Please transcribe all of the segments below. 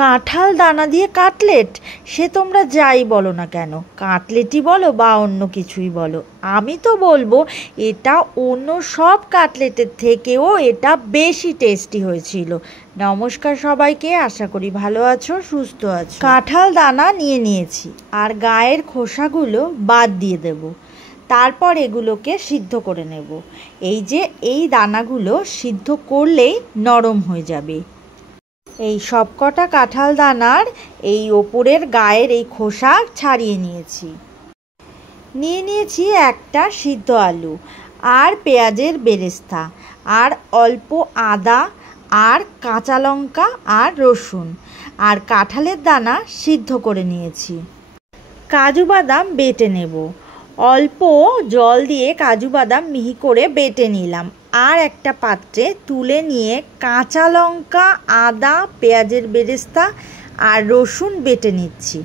কাঁঠাল দানা দিয়ে কাটলেট, সে তোমরা যাই বলো না কেন, কাটলেটই বলো বা অন্য কিছুই বলো, আমি তো বলবো এটা অন্য সব কাটলেটের থেকেও এটা বেশি টেস্টি হয়েছিল। নমস্কার সবাইকে, আশা করি ভালো আছো, সুস্থ আছো। কাঁঠাল দানা নিয়ে নিয়েছি আর গায়ের খোসাগুলো বাদ দিয়ে দেব। তারপর এগুলোকে সিদ্ধ করে নেব। এই যে এই দানাগুলো সিদ্ধ করলেই নরম হয়ে যাবে। এই সবকটা কাঁঠাল দানার এই ওপরের গায়ের এই খোসা ছাড়িয়ে নিয়েছি একটা সিদ্ধ আলু আর পেঁয়াজের বেরেস্তা আর অল্প আদা আর কাঁচা লঙ্কা আর রসুন আর কাঁঠালের দানা সিদ্ধ করে নিয়েছি। কাজু বাদাম বেটে নেব। অল্প জল দিয়ে কাজু বাদাম মিহি করে বেটে নিলাম আর একটা পাত্রে তুলে নিয়ে কাঁচা লঙ্কা, আদা, পেঁয়াজের বেরেস্তা আর রসুন বেটে নিচ্ছি।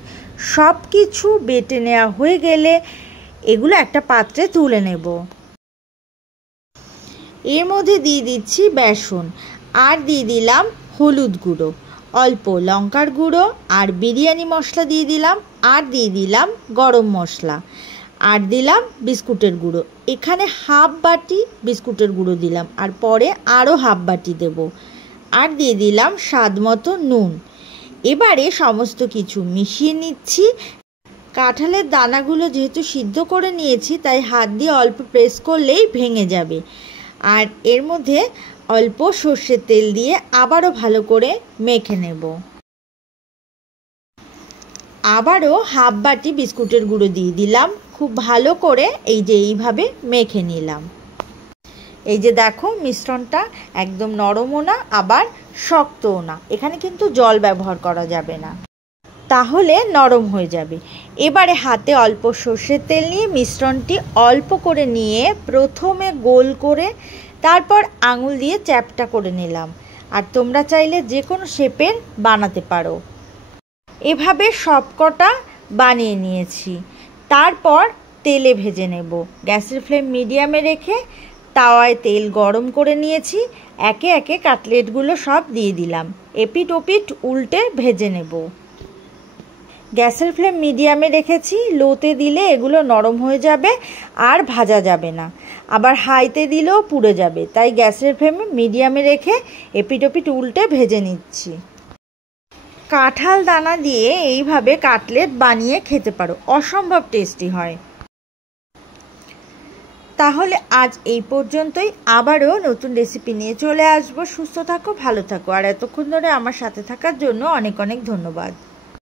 সব কিছু বেটে নেওয়া হয়ে গেলে এগুলো একটা পাত্রে তুলে নেব। এর মধ্যে দিয়ে দিচ্ছি বেসন আর দিয়ে দিলাম হলুদ গুঁড়ো, অল্প লঙ্কার গুঁড়ো আর বিরিয়ানি মশলা দিয়ে দিলাম আর দিয়ে দিলাম গরম মশলা আর দিলাম বিস্কুটের গুঁড়ো। এখানে হাফ বাটি বিস্কুটের গুঁড়ো দিলাম আর পরে আরও হাফ বাটি দেব আর দিয়ে দিলাম স্বাদ মতো নুন। এবারে সমস্ত কিছু মিশিয়ে নিচ্ছি। কাঁঠালের দানাগুলো যেহেতু সিদ্ধ করে নিয়েছি তাই হাত দিয়ে অল্প প্রেস করলেই ভেঙে যাবে। আর এর মধ্যে অল্প সর্ষের তেল দিয়ে আবারও ভালো করে মেখে নেব। আবারও হাফ বাটি বিস্কুটের গুঁড়ো দিয়ে দিলাম। খুব ভালো করে এই যে এইভাবে মেখে নিলাম। এই যে দেখো মিশ্রণটা একদম নরমও না আবার শক্তও না, এখানে কিন্তু জল ব্যবহার করা যাবে না, তাহলে নরম হয়ে যাবে। এবারে হাতে অল্প সর্ষের তেল নিয়ে মিশ্রণটি অল্প করে নিয়ে প্রথমে গোল করে তারপর আঙুল দিয়ে চ্যাপটা করে নিলাম। আর তোমরা চাইলে যে কোনো শেপের বানাতে পারো। এভাবে সবকটা বানিয়ে নিয়েছি। তারপর তেলে ভেজে নেব। গ্যাসের ফ্লেম মিডিয়ামে রেখে তাওয়ায় তেল গরম করে নিয়েছি। একে একে কাটলেটগুলো সব দিয়ে দিলাম। এপিট ওপিট উল্টে ভেজে নেব। গ্যাসের ফ্লেম মিডিয়ামে রেখেছি, লোতে দিলে এগুলো নরম হয়ে যাবে আর ভাজা যাবে না, আবার হাইতে দিলেও পুড়ে যাবে, তাই গ্যাসের ফ্লেম মিডিয়ামে রেখে এপিট ওপিট উল্টে ভেজে নিচ্ছি। কাঁঠাল দানা দিয়ে এইভাবে কাটলেট বানিয়ে খেতে পারো, অসম্ভব টেস্টি হয়। তাহলে আজ এই পর্যন্তই, আবারও নতুন রেসিপি নিয়ে চলে আসবো। সুস্থ থাকো, ভালো থাকো, আর এতক্ষণ ধরে আমার সাথে থাকার জন্য অনেক অনেক ধন্যবাদ।